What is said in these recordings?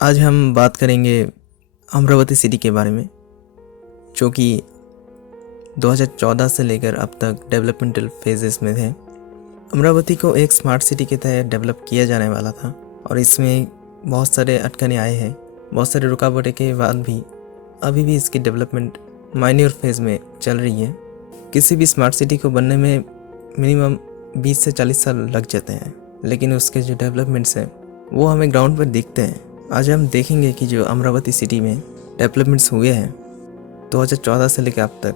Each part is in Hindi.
आज हम बात करेंगे अमरावती सिटी के बारे में, जो कि 2014 से लेकर अब तक डेवलपमेंटल फेजेस में थे। अमरावती को एक स्मार्ट सिटी के तहत डेवलप किया जाने वाला था और इसमें बहुत सारे अटकनें आए हैं। बहुत सारे रुकावटें के बाद भी अभी भी इसकी डेवलपमेंट माइन्योर फेज में चल रही है। किसी भी स्मार्ट सिटी को बनने में मिनिमम 20 से 40 साल लग जाते हैं, लेकिन उसके जो डेवलपमेंट्स हैं वो हमें ग्राउंड पर दिखते हैं। आज हम देखेंगे कि जो अमरावती सिटी में डेवलपमेंट्स हुए हैं 2014 से लेकर अब तक,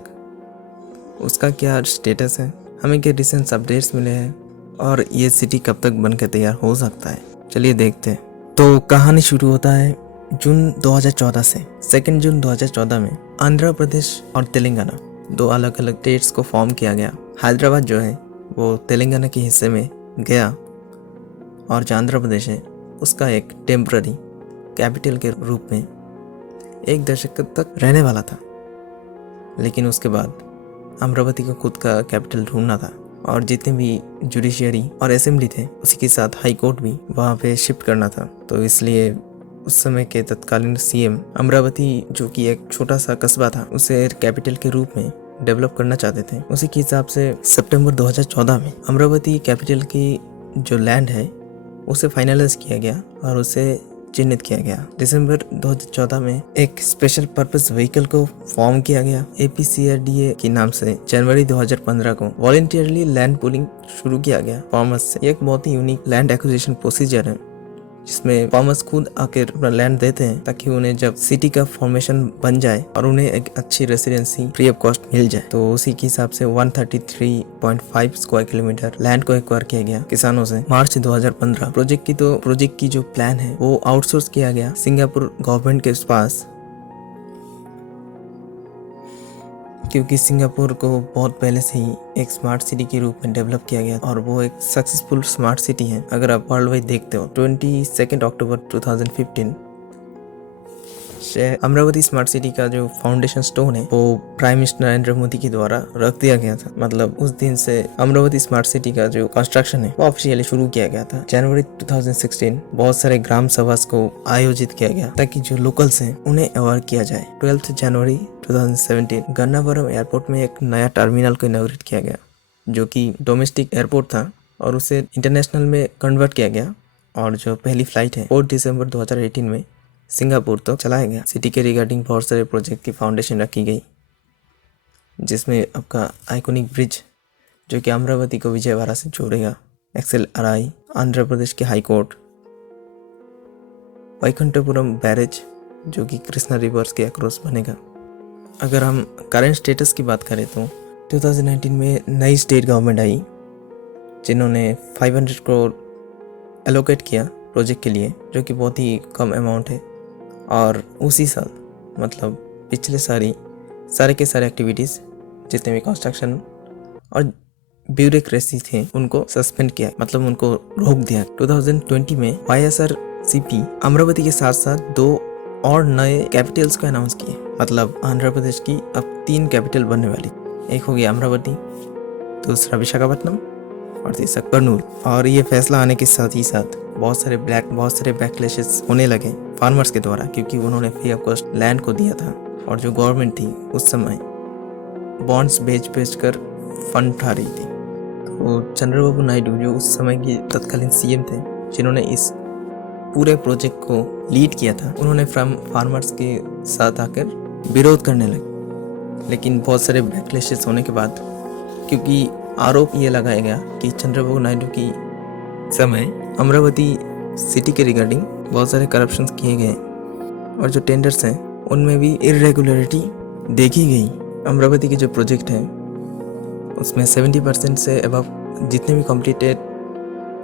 उसका क्या स्टेटस है, हमें क्या रिसेंट अपडेट्स मिले हैं और ये सिटी कब तक बनकर तैयार हो सकता है। चलिए देखते हैं। तो कहानी शुरू होता है जून 2014 से। 2 जून 2014 में आंध्र प्रदेश और तेलंगाना दो अलग अलग स्टेट्स को फॉर्म किया गया। हैदराबाद जो है वो तेलंगाना के हिस्से में गया और जो आंध्र प्रदेश है उसका एक टेम्पररी कैपिटल के रूप में 1 दशक तक रहने वाला था। लेकिन उसके बाद अमरावती को खुद का कैपिटल ढूंढना था और जितने भी जुडिशियरी और असेंबली थे उसी के साथ हाई कोर्ट भी वहाँ पे शिफ्ट करना था। तो इसलिए उस समय के तत्कालीन सीएम अमरावती, जो कि एक छोटा सा कस्बा था, उसे कैपिटल के रूप में डेवलप करना चाहते थे। उसी के हिसाब से सितंबर 2014 में अमरावती कैपिटल की जो लैंड है उसे फाइनलाइज किया गया और उसे चिन्हित किया गया। दिसंबर 2014 में एक स्पेशल पर्पस व्हीकल को फॉर्म किया गया APCRDA के नाम से। जनवरी 2015 को वॉलंटियरली लैंड पूलिंग शुरू किया गया फार्मर्स से। एक बहुत ही यूनिक लैंड एक्विजिशन प्रोसीजर है जिसमें फार्मर्स खुद आकर अपना लैंड देते हैं ताकि उन्हें जब सिटी का फॉर्मेशन बन जाए और उन्हें एक अच्छी रेसिडेंसी फ्री ऑफ कॉस्ट मिल जाए। तो उसी के हिसाब से 133.5 स्क्वायर किलोमीटर लैंड को एक्वायर किया गया किसानों से मार्च 2015। प्रोजेक्ट की जो प्लान है वो आउटसोर्स किया गया सिंगापुर गवर्नमेंट के पास, क्योंकि सिंगापुर को बहुत पहले से ही एक स्मार्ट सिटी के रूप में डेवलप किया गया और वो एक सक्सेसफुल स्मार्ट सिटी है। अगर आप वर्ल्ड वाइड देखते हो 22 अक्टूबर 2015 अमरावती स्मार्ट सिटी का जो फाउंडेशन स्टोन है वो प्राइम मिनिस्टर नरेंद्र मोदी के द्वारा रख दिया गया था। मतलब उस दिन से अमरावती स्मार्ट सिटी का जो कंस्ट्रक्शन है वो ऑफिशियली शुरू किया गया था। जनवरी 2016 बहुत सारे ग्राम सभा को आयोजित किया गया ताकि जो लोकल्स हैं उन्हें अवेयर किया जाए। 12 जनवरी 2017 गन्नावरम एयरपोर्ट में एक नया टर्मिनल को इनॉग्रेट किया गया, जो कि डोमेस्टिक एयरपोर्ट था और उसे इंटरनेशनल में कन्वर्ट किया गया। और जो पहली फ्लाइट है 4 दिसंबर 2018 में सिंगापुर तो चलाया गया। सिटी के रिगार्डिंग बहुत सारे प्रोजेक्ट की फाउंडेशन रखी गई, जिसमें आपका आइकॉनिक ब्रिज जो कि अमरावती को विजयवाड़ा से जोड़ेगा, XLRI, आंध्र प्रदेश के हाई कोर्ट, वैकुंठपुरम बैरेज जो कि कृष्णा रिवर्स के अक्रॉस बनेगा। अगर हम करंट स्टेटस की बात करें तो 2019 में नई स्टेट गवर्नमेंट आई जिन्होंने 500 करोड़ एलोकेट किया प्रोजेक्ट के लिए, जो कि बहुत ही कम अमाउंट है। और उसी साल मतलब पिछले सारे के सारे एक्टिविटीज़ जितने भी कंस्ट्रक्शन और ब्यूरोक्रेसी थे उनको सस्पेंड किया, मतलब उनको रोक दिया। 2020 में YSRCP अमरावती के साथ साथ 2 और नए कैपिटल्स को अनाउंस किए। मतलब आंध्र प्रदेश की अब 3 कैपिटल बनने वाली, एक हो गया अमरावती, दूसरा विशाखापट्टनम और तीसरा कर्नूल। और ये फैसला आने के साथ ही साथ बहुत सारे बैकलैशेस होने लगे फार्मर्स के द्वारा, क्योंकि उन्होंने फ्री ऑफ कॉस्ट लैंड को दिया था और जो गवर्नमेंट थी उस समय बॉन्ड्स बेच कर फंड उठा रही थी। तो चंद्रबाबू नायडू जो उस समय के तत्कालीन सीएम थे, जिन्होंने इस पूरे प्रोजेक्ट को लीड किया था, उन्होंने फार्मर्स के साथ आकर विरोध करने लगे। लेकिन बहुत सारे बैकलैशेस होने के बाद, क्योंकि आरोप ये लगाया गया कि चंद्रबाबू नायडू की समय अमरावती सिटी के रिगार्डिंग बहुत सारे करप्शंस किए गए और जो टेंडर्स हैं उनमें भी इरेगुलरिटी देखी गई। अमरावती के जो प्रोजेक्ट हैं उसमें 70% से अबव जितने भी कंप्लीटेड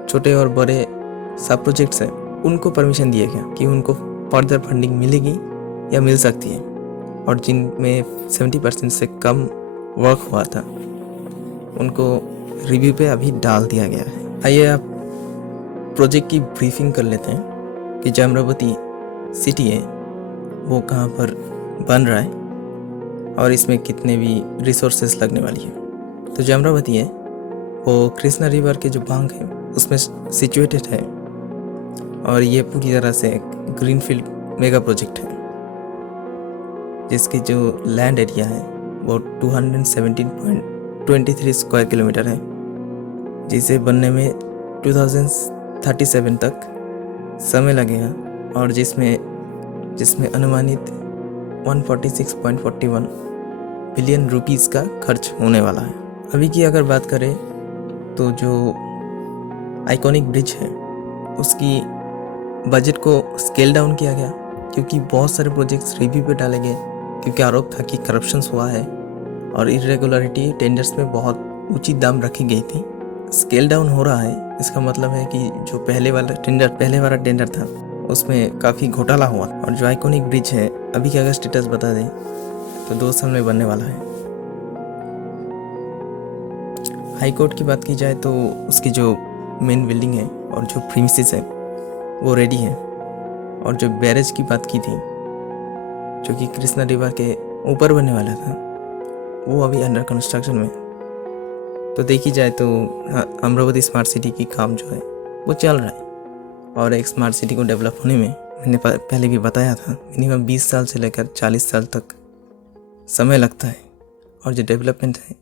छोटे और बड़े सब प्रोजेक्ट्स हैं उनको परमिशन दिया गया कि उनको फर्दर फंडिंग मिलेगी या मिल सकती है, और जिनमें 70% से कम वर्क हुआ था उनको रिव्यू पे अभी डाल दिया गया है। आइए आप प्रोजेक्ट की ब्रीफिंग कर लेते हैं कि जो अमरावती सिटी है वो कहाँ पर बन रहा है और इसमें कितने भी रिसोर्सेस लगने वाली है। तो जो अमरावती है वो कृष्णा रिवर के जो बैंक है उसमें सिचुएटेड है और ये पूरी तरह से एक ग्रीनफील्ड मेगा प्रोजेक्ट है, जिसकी जो लैंड एरिया है वो 217.23 स्क्वायर किलोमीटर है, जिसे बनने में 2037 तक समय लगेगा, और जिसमें अनुमानित 146.41 बिलियन रुपीस का खर्च होने वाला है। अभी की अगर बात करें तो जो आइकॉनिक ब्रिज है उसकी बजट को स्केल डाउन किया गया, क्योंकि बहुत सारे प्रोजेक्ट्स रिव्यू पे डाले गए, क्योंकि आरोप था कि करप्शंस हुआ है और इरेगुलरिटी टेंडर्स में बहुत ऊंची दाम रखी गई थी। स्केल डाउन हो रहा है, इसका मतलब है कि जो पहले वाला टेंडर था उसमें काफ़ी घोटाला हुआ। और जो आइकॉनिक ब्रिज है अभी का अगर स्टेटस बता दें तो 2 साल में बनने वाला है। हाई कोर्ट की बात की जाए तो उसकी जो मेन बिल्डिंग है और जो प्रीमिसेस है वो रेडी है, और जो बैरेज की बात की थी जो कि कृष्णा रिवर के ऊपर बनने वाला था वो अभी अंडर कंस्ट्रक्शन में। तो देखी जाए तो अमरावती स्मार्ट सिटी की काम जो है वो चल रहा है, और एक स्मार्ट सिटी को डेवलप होने में मैंने पहले भी बताया था मिनिमम 20 साल से लेकर 40 साल तक समय लगता है, और जो डेवलपमेंट है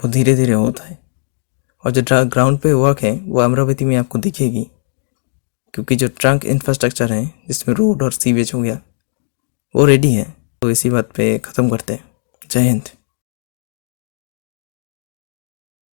वो धीरे धीरे होता है, और जो ग्राउंड पे वर्क है वो अमरावती में आपको दिखेगी, क्योंकि जो ट्रंक इंफ्रास्ट्रक्चर है जिसमें रोड और सीवेज हो गया वो रेडी है। तो इसी बात पे ख़त्म करते हैं। जय हिंद।